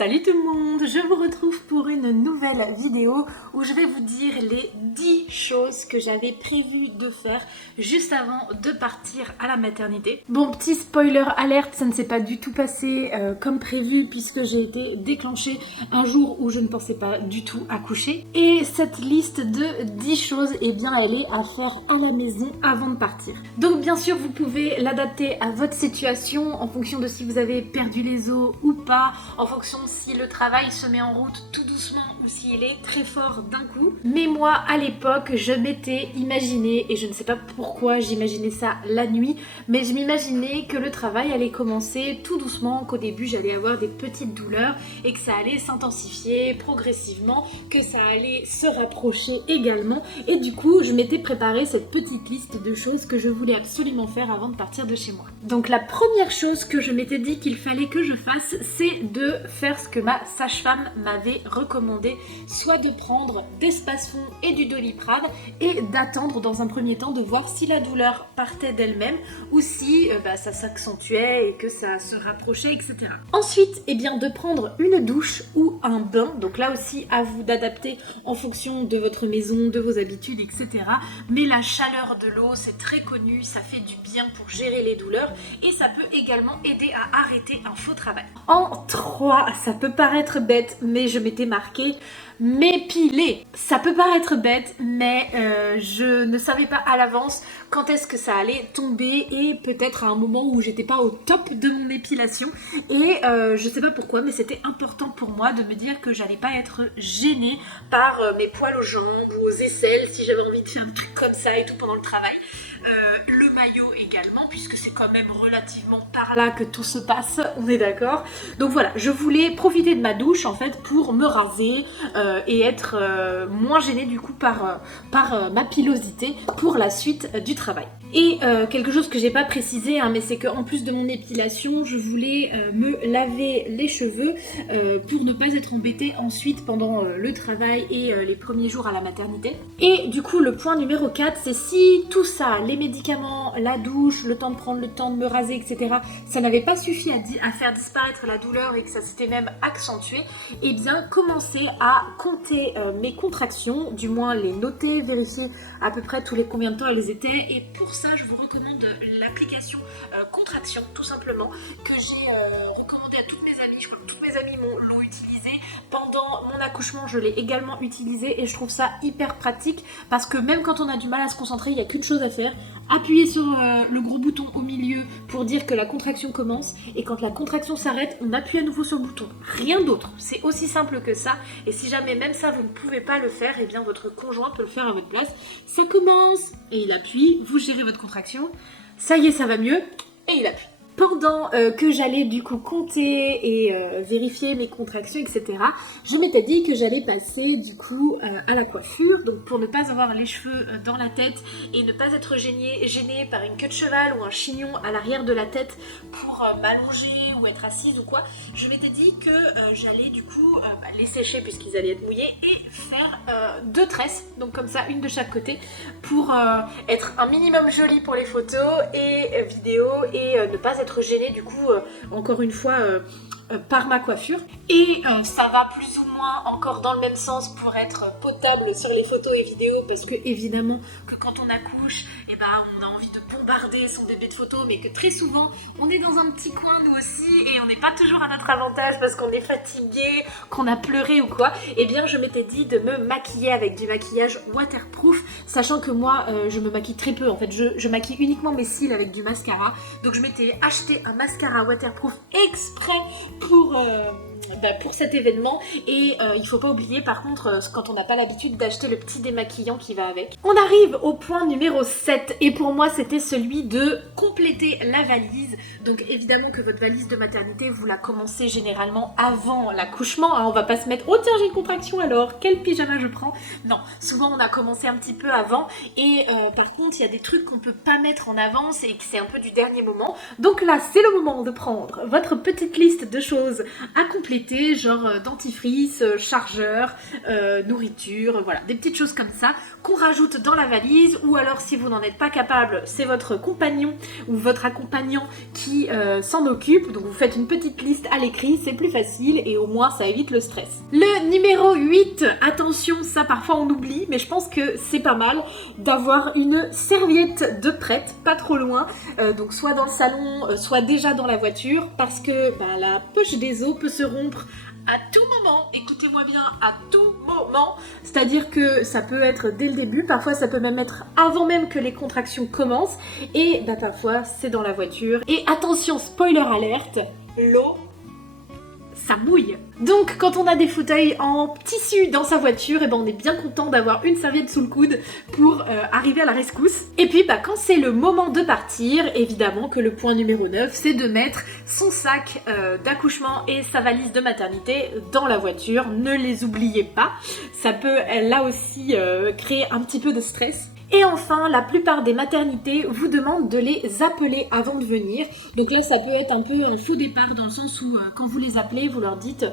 Salut tout le monde, je vous retrouve pour une nouvelle vidéo où je vais vous dire les 10 choses que j'avais prévu de faire juste avant de partir à la maternité. Bon, petit spoiler alerte, ça ne s'est pas du tout passé comme prévu puisque j'ai été déclenchée un jour où je ne pensais pas du tout accoucher. Et cette liste de 10 choses, eh bien elle est à faire à la maison avant de partir. Donc bien sûr vous pouvez l'adapter à votre situation en fonction de si vous avez perdu les os ou pas, en fonction si le travail se met en route tout doucement ou s'il est très fort d'un coup. Mais moi, à l'époque, je m'étais imaginé, et je ne sais pas pourquoi j'imaginais ça la nuit, mais je m'imaginais que le travail allait commencer tout doucement, qu'au début j'allais avoir des petites douleurs et que ça allait s'intensifier progressivement, que ça allait se rapprocher également. Et du coup, je m'étais préparé cette petite liste de choses que je voulais absolument faire avant de partir de chez moi. Donc la première chose que je m'étais dit qu'il fallait que je fasse, c'est de faire ce que ma sage-femme m'avait recommandé, soit de prendre des Spasfon et du Doliprane et d'attendre dans un premier temps de voir si la douleur partait d'elle-même ou si ça s'accentuait et que ça se rapprochait, etc. Ensuite, eh bien, de prendre une douche ou un bain, donc là aussi à vous d'adapter en fonction de votre maison, de vos habitudes, etc. Mais la chaleur de l'eau, c'est très connu, ça fait du bien pour gérer les douleurs et ça peut également aider à arrêter un faux travail. En 3, ça peut paraître bête, mais je m'étais marqué m'épiler. Ça peut paraître bête, mais je ne savais pas à l'avance quand est-ce que ça allait tomber et peut-être à un moment où j'étais pas au top de mon épilation. Et je sais pas pourquoi, mais c'était important pour moi de me dire que j'allais pas être gênée par mes poils aux jambes ou aux aisselles si j'avais envie de faire un truc comme ça et tout pendant le travail. Le maillot également, puisque c'est quand même relativement par là que tout se passe, on est d'accord. Donc voilà, je voulais profiter de ma douche en fait pour me raser et être moins gênée du coup par ma pilosité pour la suite du travail. Et quelque chose que j'ai pas précisé, mais c'est qu'en plus de mon épilation, je voulais me laver les cheveux pour ne pas être embêtée ensuite pendant le travail et les premiers jours à la maternité. Et du coup, le point numéro 4, c'est si tout ça, les médicaments, la douche, le temps de prendre le temps de me raser, etc., ça n'avait pas suffi à faire disparaître la douleur et que ça s'était même accentué, et bien commencer à compter mes contractions, du moins les noter, vérifier à peu près tous les combien de temps elles étaient. Et pour ça, je vous recommande l'application Contraction, tout simplement, que j'ai recommandé à toutes mes amies. Je crois que tous mes amis l'ont utilisé. Pendant mon accouchement, je l'ai également utilisé et je trouve ça hyper pratique parce que même quand on a du mal à se concentrer, il n'y a qu'une chose à faire, appuyer sur le gros bouton au milieu pour dire que la contraction commence et quand la contraction s'arrête, on appuie à nouveau sur le bouton. Rien d'autre, c'est aussi simple que ça et si jamais même ça vous ne pouvez pas le faire, eh bien votre conjoint peut le faire à votre place. Ça commence et il appuie, vous gérez votre contraction, ça y est, ça va mieux et il appuie. Pendant que j'allais du coup compter et vérifier mes contractions, etc., je m'étais dit que j'allais passer du coup à la coiffure, donc pour ne pas avoir les cheveux dans la tête et ne pas être gênée par une queue de cheval ou un chignon à l'arrière de la tête pour m'allonger ou être assise ou quoi, je m'étais dit que j'allais du coup les sécher puisqu'ils allaient être mouillés et faire 2 tresses, donc comme ça une de chaque côté pour être un minimum jolie pour les photos et vidéos et ne pas être gênée du coup encore une fois par ma coiffure et ça va plus ou moins encore dans le même sens pour être potable sur les photos et vidéos parce que évidemment que quand on accouche on a envie de bombarder son bébé de photos mais que très souvent on est dans un petit coin nous aussi et on n'est pas toujours à notre avantage parce qu'on est fatigué, qu'on a pleuré ou quoi. Et bien je m'étais dit de me maquiller avec du maquillage waterproof, sachant que moi je me maquille très peu en fait, je maquille uniquement mes cils avec du mascara, donc je m'étais acheté un mascara waterproof exprès pour cet événement et il faut pas oublier par contre quand on n'a pas l'habitude d'acheter le petit démaquillant qui va avec. On arrive au point numéro 7 et pour moi c'était celui de compléter la valise. Donc évidemment que votre valise de maternité vous la commencez généralement avant l'accouchement, on va pas se mettre oh tiens j'ai une contraction alors quel pyjama je prends. Non, souvent on a commencé un petit peu avant et par contre il y a des trucs qu'on peut pas mettre en avance et que c'est un peu du dernier moment. Donc là c'est le moment de prendre votre petite liste de choses à compléter, genre dentifrice, chargeur, nourriture, voilà, des petites choses comme ça qu'on rajoute dans la valise ou alors si vous n'en êtes pas capable, c'est votre compagnon ou votre accompagnant qui qui s'en occupe. Donc vous faites une petite liste à l'écrit, c'est plus facile et au moins ça évite le stress. Le numéro 8, attention, ça parfois on oublie, mais je pense que c'est pas mal d'avoir une serviette de prête, pas trop loin, donc soit dans le salon, soit déjà dans la voiture, parce que la poche des os peut se rompre à tout moment, écoutez-moi bien, à tout moment, c'est-à-dire que ça peut être dès le début, parfois ça peut même être avant même que les contractions commencent, et parfois c'est dans la voiture. Et attention, spoiler alerte, l'eau, ça mouille. Donc quand on a des fauteuils en tissu dans sa voiture, on est bien content d'avoir une serviette sous le coude pour arriver à la rescousse. Et puis quand c'est le moment de partir, évidemment que le point numéro 9, c'est de mettre son sac d'accouchement et sa valise de maternité dans la voiture. Ne les oubliez pas, ça peut là aussi créer un petit peu de stress. Et enfin, la plupart des maternités vous demandent de les appeler avant de venir. Donc là, ça peut être un peu un faux départ dans le sens où quand vous les appelez, vous leur dites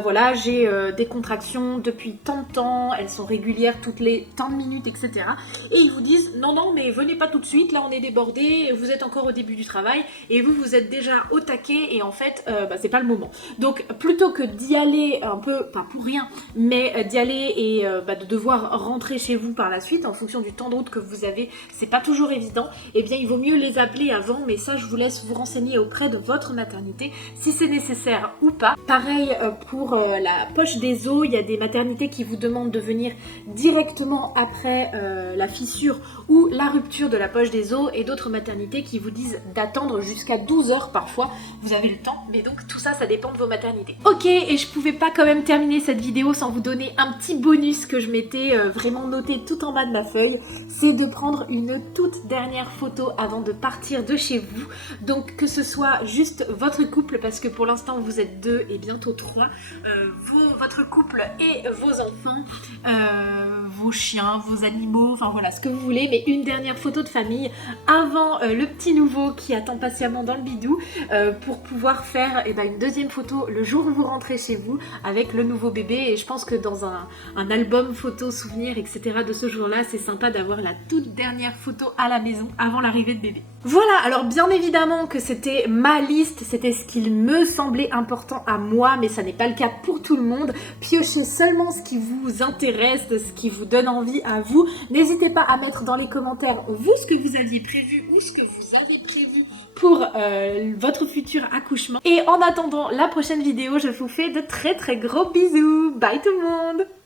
voilà, j'ai des contractions depuis tant de temps, elles sont régulières toutes les tant de minutes, etc. Et ils vous disent non, mais venez pas tout de suite, là on est débordé, vous êtes encore au début du travail et vous êtes déjà au taquet et en fait, c'est pas le moment. Donc plutôt que d'y aller un peu, pas pour rien, mais d'y aller et de devoir rentrer chez vous par la suite en fonction du temps de route que vous avez, c'est pas toujours évident, il vaut mieux les appeler avant, mais ça je vous laisse vous renseigner auprès de votre maternité si c'est nécessaire ou pas. Pareil pour la poche des os, il y a des maternités qui vous demandent de venir directement après la fissure ou la rupture de la poche des os et d'autres maternités qui vous disent d'attendre jusqu'à 12 heures parfois, vous avez le temps, mais donc tout ça, ça dépend de vos maternités. Ok, et je pouvais pas quand même terminer cette vidéo sans vous donner un petit bonus que je m'étais vraiment noté tout en bas de ma feuille, c'est de prendre une toute dernière photo avant de partir de chez vous. Donc que ce soit juste votre couple, parce que pour l'instant vous êtes 2 et bientôt 3, votre couple et vos enfants, vos chiens, vos animaux, enfin voilà, ce que vous voulez, mais une dernière photo de famille avant le petit nouveau qui attend patiemment dans le bidou, pour pouvoir faire une deuxième photo le jour où vous rentrez chez vous avec le nouveau bébé. Et je pense que dans un album photo, souvenir, etc. de ce jour-là, c'est sympa d'avoir la toute dernière photo à la maison avant l'arrivée de bébé. Voilà, alors bien évidemment que c'était ma liste, c'était ce qu'il me semblait important à moi, mais ça n'est pas le cas pour tout le monde. Piochez seulement ce qui vous intéresse, ce qui vous donne envie à vous. N'hésitez pas à mettre dans les commentaires vous ce que vous aviez prévu ou ce que vous avez prévu pour votre futur accouchement. Et en attendant la prochaine vidéo, je vous fais de très très gros bisous. Bye tout le monde!